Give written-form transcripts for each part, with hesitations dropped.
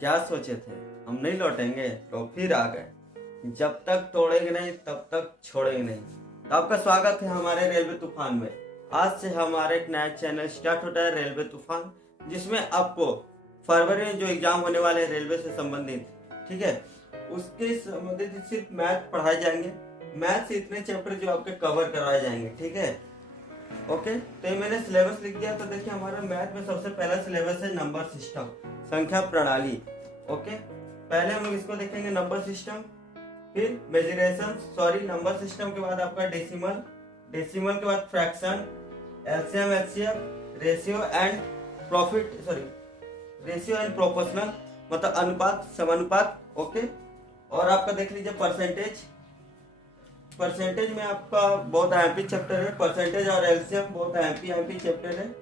क्या सोचे थे हम नहीं लौटेंगे, तो फिर आ गए। जब तक तोड़ेंगे नहीं तब तक छोड़ेंगे नहीं। तो आपका स्वागत है हमारे रेलवे तूफान में। आज से हमारा एक नया चैनल स्टार्ट होता है, रेलवे तूफान, जिसमें आपको फरवरी में जो एग्जाम होने वाले हैं रेलवे से संबंधित, ठीक है, उसके संबंधित सिर्फ मैथ पढ़ाए जाएंगे। मैथ से इतने चैप्टर जो आपके कवर करवाए जाएंगे, ठीक है। ओके, तो ये मैंने सिलेबस लिख दिया। तो देखिए हमारा मैथ में सबसे पहला सिलेबस है नंबर सिस्टम, संख्या प्रणाली। ओके, पहले हम लोग इसको देखेंगे नंबर सिस्टम, फिर मेजरेशन, सॉरी नंबर सिस्टम के बाद आपका डेसिमल, डेसिमल के बाद fraction, LCM HCF, ratio and profit, sorry ratio and proportional, मतलब अनुपात समानुपात। ओके, और आपका देख लीजिए परसेंटेज। परसेंटेज में आपका बहुत एमपी चैप्टर है, परसेंटेज और एलसीएम बहुत एमपी चैप्टर है।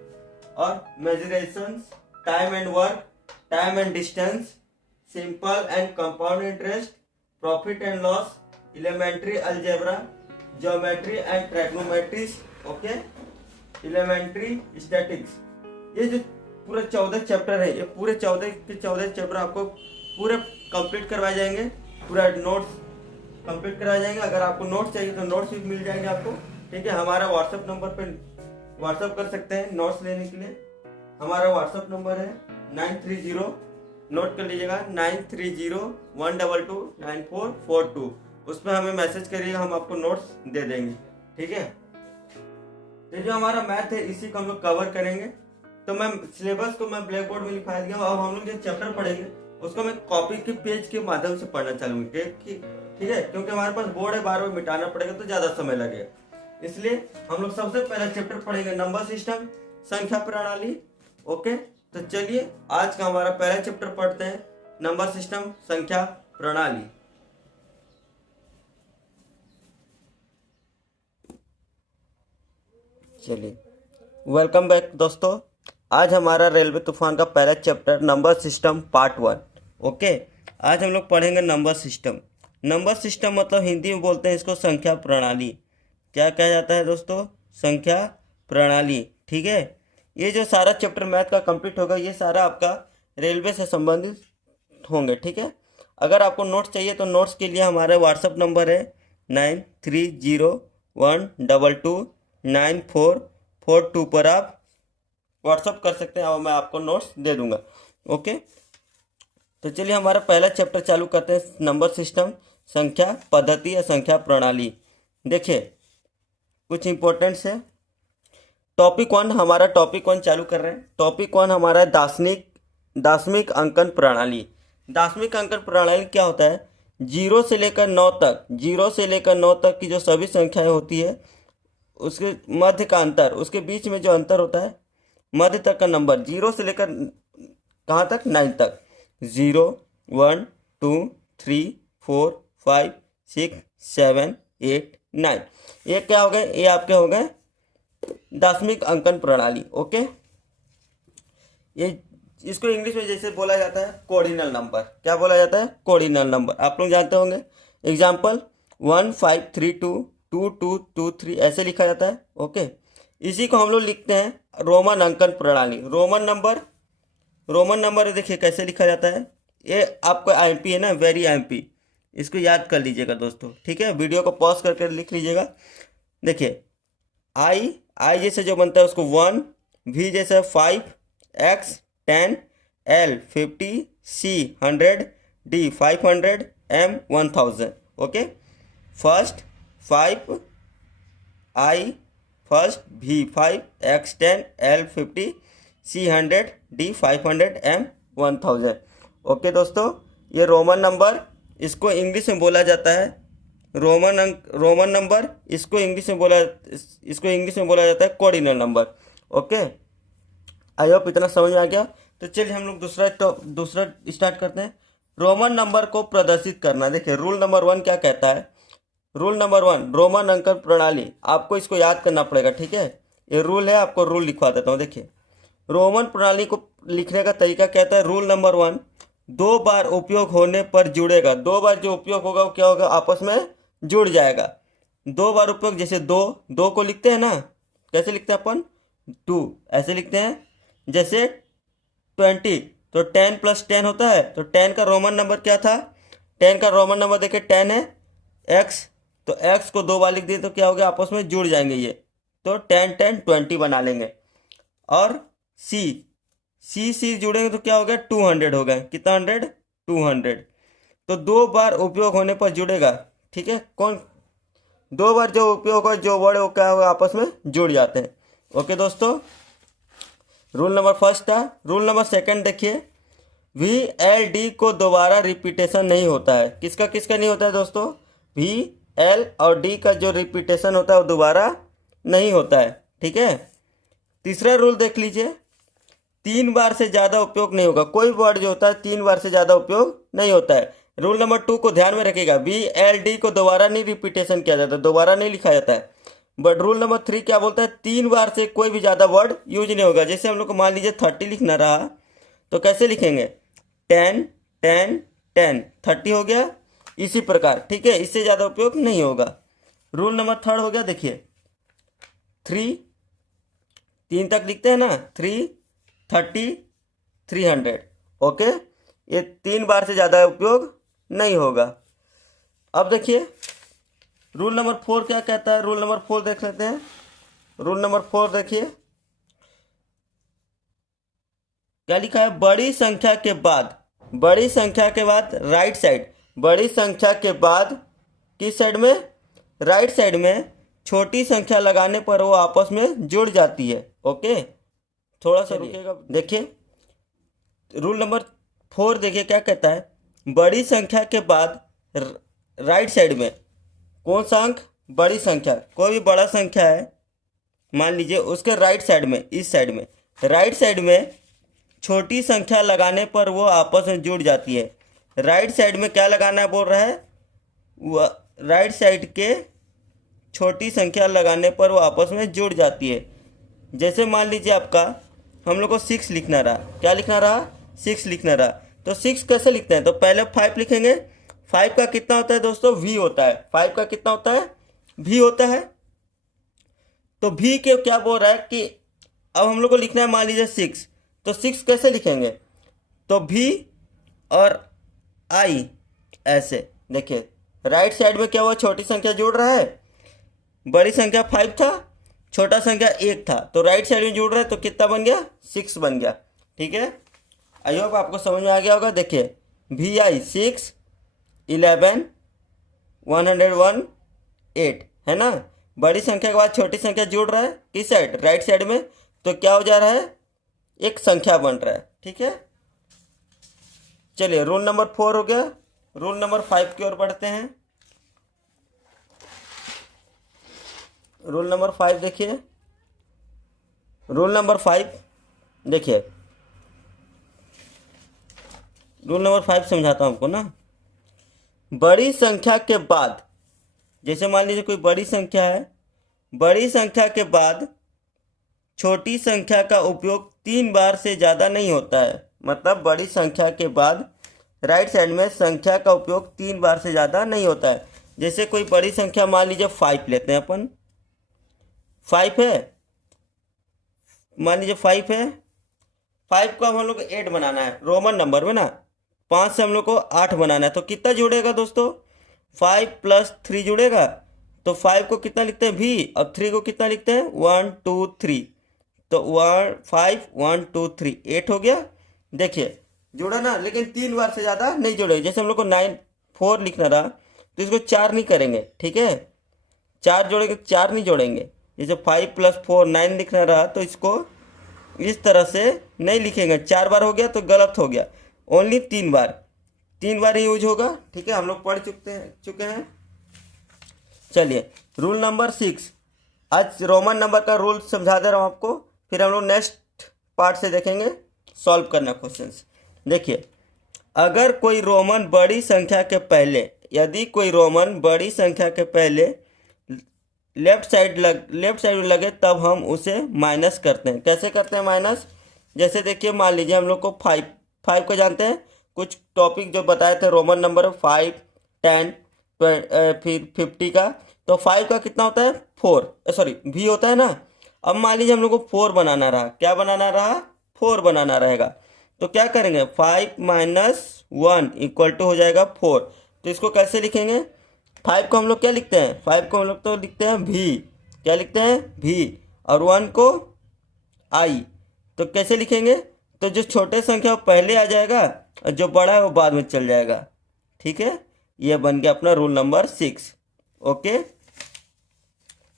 और mensurations, time and work, time and distance, simple and compound interest, profit and loss, elementary algebra, geometry and trigonometries, okay, elementary statics. ये जो पूरे 14 चैप्टर है, ये पूरे 14 के 14 चैप्टर आपको पूरे कंप्लीट करवाए जाएंगे, पूरा नोट्स कंप्लीट कराए जाएंगे। अगर आपको नोट्स चाहिए तो नोट्स भी मिल जाएंगे आपको, ठीक है। हमारा व्हाट्सएप नंबर पे व्हाट्सएप कर सकते हैं नोट्स लेने के लिए। हमारा व्हाट्सएप नंबर है 930, नोट कर लीजिएगा, 9301229442। उस पर हमें मैसेज करिएगा, हम आपको नोट्स दे देंगे, ठीक है। तो जो हमारा मैथ है इसी को हम लोग कवर करेंगे। तो मैं सिलेबस को मैं ब्लैक बोर्ड में लिखा दिया। अब हम लोग जो चैप्टर पढ़ेंगे उसको मैं कॉपी के पेज के माध्यम से पढ़ना चालूंगी, ठीक है, क्योंकि हमारे पास बोर्ड है, बार बार मिटाना पड़ेगा तो ज्यादा समय लगेगा। इसलिए हम लोग सबसे पहला चैप्टर पढ़ेंगे नंबर सिस्टम, संख्या प्रणाली। ओके, तो चलिए आज का हमारा पहला चैप्टर पढ़ते हैं, नंबर सिस्टम, संख्या प्रणाली। चलिए, वेलकम बैक दोस्तों। आज हमारा रेलवे तूफान का पहला chapter number system part 1। Okay, आज हम लोग पढ़ेंगे नंबर सिस्टम। नंबर सिस्टम मतलब हिंदी में बोलते हैं इसको संख्या प्रणाली। क्या कहा जाता है दोस्तों? संख्या प्रणाली, ठीक है। ये जो सारा चैप्टर मैथ का कंप्लीट होगा, ये सारा आपका रेलवे से संबंधित होंगे, ठीक है। अगर आपको नोट्स चाहिए तो नोट्स के लिए हमारा व्हाट्सअप नंबर है 9301229442 पर आप व्हाट्सअप कर सकते हैं और मैं आपको नोट्स दे दूंगा। ओके, तो चलिए हमारा पहला चैप्टर चालू करते हैं, नंबर सिस्टम, संख्या पद्धति या संख्या प्रणाली। देखिए कुछ इंपॉर्टेंट्स है। टॉपिक 1, हमारा टॉपिक 1 चालू कर रहे हैं। टॉपिक 1 हमारा है दार्शनिक अंकन प्रणाली। दार्शनिक अंकन प्रणाली क्या होता है? 0 से लेकर 9 तक, 0 से लेकर 9 तक की जो सभी संख्याएं होती है उसके मध्य का अंतर, उसके बीच में जो अंतर होता है, मध्य तक का नंबर, 0 से लेकर कहाँ तक? 9 तक। 0 1 2 3 4 5 6 7 8 9, ये क्या हो गए? ये आपके हो गए दार्शनिक अंकन प्रणाली। ओके, ये इसको इंग्लिश में जैसे बोला जाता है कोऑर्डिनल नंबर। क्या बोला जाता है? कोऑर्डिनल नंबर। आप लोग जानते होंगे। एग्जाम्पल 1 5 3 2 2 2 2 3 ऐसे लिखा जाता है। ओके, इसी को हम लोग लिखते हैं रोमन अंकन प्रणाली। रोमन नंबर देखिए कैसे लिखा जाता है। ये आपको आईएमपी है ना, वेरी आईएमपी, इसको याद कर लीजिएगा दोस्तों, ठीक है। वीडियो को पॉज करके लिख लीजिएगा। देखिए आई जैसे जो बनता है उसको 1, V जैसे 5, X 10, L 50, C 100, D 500, M 1000। Okay, first 5 I, first V 5, X 10, L 50, C 100, D 500, M 1000। Okay दोस्तों, ये रोमन नंबर, इसको इंग्लिश में बोला जाता है रोमन नंबर, इसको इंग्लिश में बोला जाता है कोऑर्डिनल नंबर। ओके, आई होप इतना समझ में आ गया। तो चलिए हम लोग दूसरा स्टार्ट करते हैं। रोमन नंबर को प्रदर्शित करना। देखिए रूल नंबर 1 क्या कहता है? रूल नंबर 1, रोमन अंकन प्रणाली, आपको इसको याद करना पड़ेगा, ठीक है। ये रूल है, आपको रूल लिखवा देता हूँ। देखिए रोमन प्रणाली को लिखने का तरीका कहता है, रूल नंबर 1, 2 बार उपयोग होने पर जुड़ेगा। 2 बार जो उपयोग होगा वो क्या होगा? आपस में जुड़ जाएगा। 2 बार उपयोग, जैसे 2 को लिखते हैं ना, कैसे लिखते हैं अपन? 2 ऐसे लिखते हैं। जैसे 20 तो 10 + 10 होता है। तो 10 का रोमन नंबर क्या था? 10 का रोमन नंबर देखिए 10 है x, तो x को 2 बार लिख दिए तो क्या हो गया, आपस में जुड़ जाएंगे ये। तो 10 10 20 बना लेंगे। और c c जुड़ेंगे तो क्या हो गया, 200 हो गए। कितना 100? 200। तो 2 बार उपयोग होने पर जुड़ेगा। ठीक है, कौन 2 बार जो उपयोग हो, जो वर्ड वो क्या होगा, आपस में जुड़ जाते हैं। ओके दोस्तों, रूल नंबर फर्स्ट था। रूल नंबर सेकंड देखिए, वी एल डी को दोबारा रिपीटेशन नहीं होता है। किसका किसका नहीं होता है दोस्तों? वी एल और डी का जो रिपीटेशन होता है वो दोबारा नहीं होता है। ठीक है, तीसरा रूल देख लीजिए, 3 बार से ज़्यादा उपयोग नहीं होगा। कोई वर्ड जो होता है 3 बार से ज़्यादा उपयोग नहीं होता है। रूल नंबर 2 को ध्यान में रखिएगा, वी एल डी को दोबारा नहीं रिपीटेशन किया जाता, दोबारा नहीं लिखा जाता है। बट रूल नंबर 3 क्या बोलता है, 3 बार से कोई भी ज़्यादा वर्ड यूज नहीं होगा। जैसे हम लोग को मान लीजिए 30 लिखना रहा, तो कैसे लिखेंगे, 10 10 10 30 हो गया। इसी प्रकार, ठीक है, इससे ज़्यादा उपयोग नहीं होगा। रूल नंबर 3 हो गया, देखिए 3 तक लिखते हैं ना, 3 30 300। ओके, ये 3 बार से ज़्यादा उपयोग नहीं होगा। अब देखिए रूल नंबर 4 क्या कहता है। रूल नंबर 4 देख लेते हैं। रूल नंबर 4 देखिए क्या लिखा है, बड़ी संख्या के बाद, बड़ी संख्या के बाद राइट साइड, बड़ी संख्या के बाद किस साइड में, राइट साइड में छोटी संख्या लगाने पर वो आपस में जुड़ जाती है। ओके, थोड़ा सा रुकिएगा। देखिए रूल नंबर 4 देखिए क्या कहता है, बड़ी संख्या के बाद राइट साइड में कौन सा अंक, बड़ी संख्या, कोई भी बड़ा संख्या है मान लीजिए, उसके राइट साइड में, इस साइड में, राइट साइड में छोटी संख्या लगाने पर वो आपस में जुड़ जाती है। राइट साइड में क्या लगाना है बोल रहा है, वो राइट साइड के छोटी संख्या लगाने पर वो आपस में जुड़ जाती है। जैसे मान लीजिए आपका, हम लोग को 6 लिखना रहा, क्या लिखना रहा, 6 लिखना रहा। तो 6 कैसे लिखते हैं, तो पहले 5 लिखेंगे। 5 का कितना होता है दोस्तों, v होता है। 5 का कितना होता है, v होता है। तो v के क्या बोल रहा है कि अब हम लोग को लिखना है मान लीजिए 6, तो 6 कैसे लिखेंगे, तो v और i ऐसे। देखिए राइट साइड में क्या हुआ, छोटी संख्या जुड़ रहा है, बड़ी संख्या 5 था, छोटा संख्या 1 था, तो राइट साइड में जुड़ रहा है, तो कितना बन गया, 6 बन गया। ठीक है, आई होप आपको समझ में आ गया होगा। देखिए vi 6 11 101 8 है ना, बड़ी संख्या के बाद छोटी संख्या जुड़ रहा है किस साइड, राइट साइड में, तो क्या हो जा रहा है, एक संख्या बन रहा है। ठीक है, चलिए रूल नंबर 4 हो गया। रूल नंबर 5 की ओर बढ़ते हैं। रूल नंबर 5 देखिए, रूल नंबर 5 देखिए, रूल नंबर 5 समझाता हूँ आपको ना। बड़ी संख्या के बाद, जैसे मान लीजिए कोई बड़ी संख्या है, बड़ी संख्या के बाद छोटी संख्या का उपयोग 3 बार से ज़्यादा नहीं होता है। मतलब बड़ी संख्या के बाद राइट साइड में संख्या का उपयोग 3 बार से ज़्यादा नहीं होता है। जैसे कोई बड़ी संख्या मान लीजिए 5 लेते हैं अपन, 5 है, मान लीजिए 5 है। 5 को हम लोग को 8 बनाना है, रोमन नंबर में ना, 5 से हम लोग को 8 बनाना है। तो कितना जुड़ेगा दोस्तों, 5 + 3 जुड़ेगा। तो 5 को कितना लिखते हैं v, और 3 को कितना लिखते हैं 1 2 3, तो 5 1 2 3 8 हो गया। देखिए जुड़ा ना, लेकिन 3 बार से ज़्यादा नहीं जुड़ेगा। जैसे हम लोग को 9 4 लिखना रहा, तो इसको 4 नहीं करेंगे। ठीक है, 4 जोड़ेंगे, 4 नहीं जोड़ेंगे। जैसे 5 + 4 9 लिखना रहा, तो इसको इस तरह से नहीं लिखेंगे। 4 बार हो गया तो गलत हो गया, ओनली 3 बार, 3 बार ही यूज होगा। ठीक है, हम लोग पढ़ चुके हैं। चलिए रूल नंबर 6, आज रोमन नंबर का रूल समझा दे रहा हूँ आपको, फिर हम लोग नेक्स्ट पार्ट से देखेंगे सॉल्व करना क्वेश्चंस। देखिए, अगर कोई रोमन बड़ी संख्या के पहले, यदि कोई रोमन बड़ी संख्या के पहले लेफ्ट साइड में लगे, तब हम उसे माइनस करते हैं। कैसे करते हैं माइनस, जैसे देखिए मान लीजिए हम लोग को 5 को जानते हैं, कुछ टॉपिक जो बताए थे रोमन नंबर 5 10 फिर 50 का, तो 5 का कितना होता है 4, सॉरी v होता है ना। अब मान लीजिए हम लोग को 4 बनाना रहा, क्या बनाना रहा, 4 बनाना रहेगा। तो क्या करेंगे, 5 - 1 इक्वल टू हो जाएगा 4। तो इसको कैसे लिखेंगे, 5 को हम लोग क्या लिखते हैं, 5 को हम लोग तो लिखते हैं भी, क्या लिखते हैं भी, और 1 को आई। तो कैसे लिखेंगे, तो जो छोटे संख्या वो पहले आ जाएगा और जो बड़ा है वो बाद में चल जाएगा। ठीक है, ये बन गया अपना रूल नंबर 6। ओके,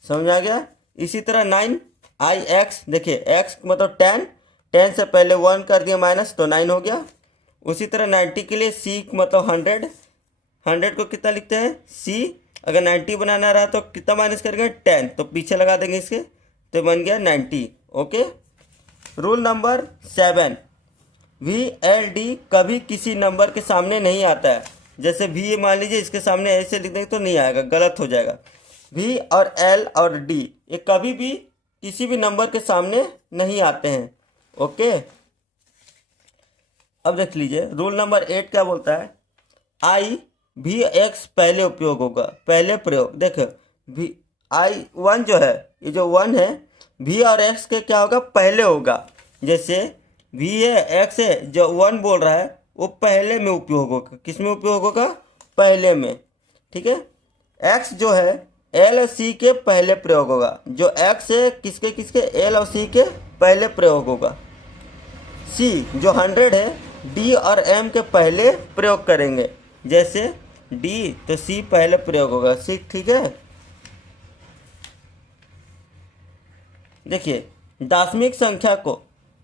समझ आ गया। इसी तरह 9IX, देखिए x मतलब 10, 10 से पहले 1 कर दिया माइनस तो 9 हो गया। उसी तरह 90 के लिए C मतलब 100, 100 को कितना लिखते हैं C। अगर 90 बनाना रहा तो कितना माइनस करेंगे 10, तो पीछे लगा देंगे इसके, तो बन गया 90। ओके, रूल नंबर 7, VLD कभी किसी नंबर के सामने नहीं आता है। जैसे V मान लीजिए इसके सामने ऐसे लिख देंगे तो नहीं आएगा, गलत हो जाएगा। V और L और D ये कभी भी किसी भी नंबर के सामने नहीं आते हैं। ओके, अब देख लीजिए रूल नंबर 8 क्या बोलता है, IVX पहले उपयोग होगा, पहले प्रयोग। देखो I1 जो है, ये जो 1 है V और X के क्या होगा, पहले होगा। जैसे V है X है, जो 1 बोल रहा है वो पहले में उपयोग होगा। किस में उपयोग होगा, पहले में। ठीक है, X जो है L और C के पहले प्रयोग होगा। जो X है किसके किसके, L और C के पहले प्रयोग होगा। C जो 100 है D और M के पहले प्रयोग करेंगे। जैसे D तो C पहले प्रयोग होगा, C। ठीक है, देखिए दशमिक संख्या को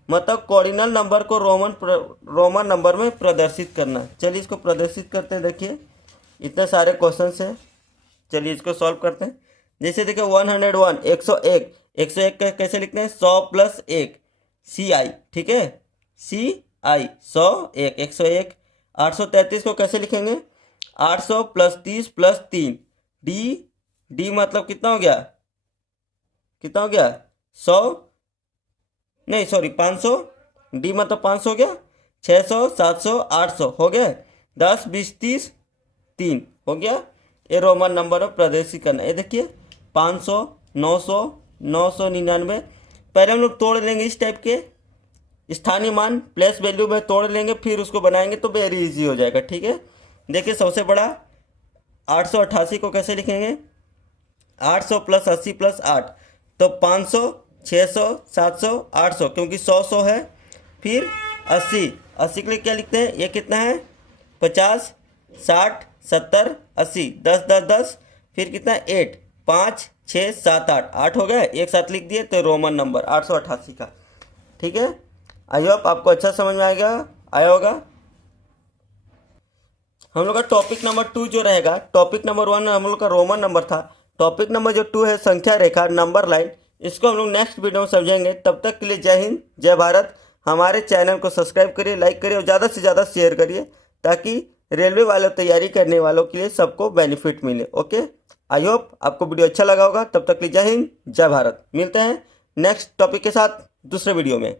मतलब कॉर्डिनल नंबर को रोमन नंबर में प्रदर्शित करना। चलिए इसको प्रदर्शित करते हैं। देखिए इतने सारे क्वेश्चन हैं, चलिए इसको सॉल्व करते हैं। जैसे देखिए 101, 101, 101 का कैसे लिखते हैं, 100 + 1 CI। ठीक है, CI 100 1 101। 833 को कैसे लिखेंगे, 800 + 30 + 3 D मतलब कितना हो गया, कितना हो गया 100, नहीं सॉरी 500, D मतलब 500 हो गया, 600 700 800 हो गया, 10 20 30 3 हो गया। ये रोमन नंबर में प्रदर्शित करना। ये देखिए 500 900 999। पहले हम लोग तोड़ लेंगे इस टाइप के स्थानीय मान प्लेस वैल्यू में तोड़ लेंगे, फिर उसको बनाएंगे तो वेरी इजी हो जाएगा। ठीक है, देखिए सबसे बड़ा 888 को कैसे लिखेंगे, 800 + 80 + 8 तो 500 600 700 800, क्योंकि 100 है। फिर 80 के लिए क्या लिखते हैं, ये कितना है 50 60 70 80, 10 10 10, फिर कितना 8 5 6 7 8 8 हो गया, एक साथ लिख दिए तो रोमन नंबर 888 का। ठीक है, आई होप आपको अच्छा समझ में आया होगा। हम लोग का टॉपिक नंबर 2 जो रहेगा, टॉपिक नंबर 1 हम लोग का रोमन नंबर था, टॉपिक नंबर जो 2 है संख्या रेखा नंबर लाइन, इसको हम लोग नेक्स्ट वीडियो में समझेंगे। तब तक के लिए जय हिंद जय भारत। हमारे चैनल को सब्सक्राइब करिए, लाइक करिए और ज़्यादा से ज़्यादा शेयर करिए, ताकि रेलवे वालों तैयारी करने वालों के लिए सबको बेनिफिट मिले। ओके, आई होप आपको वीडियो अच्छा लगा होगा। तब तक के लिए जय हिंद जय भारत। मिलते हैं नेक्स्ट टॉपिक के साथ दूसरे वीडियो में।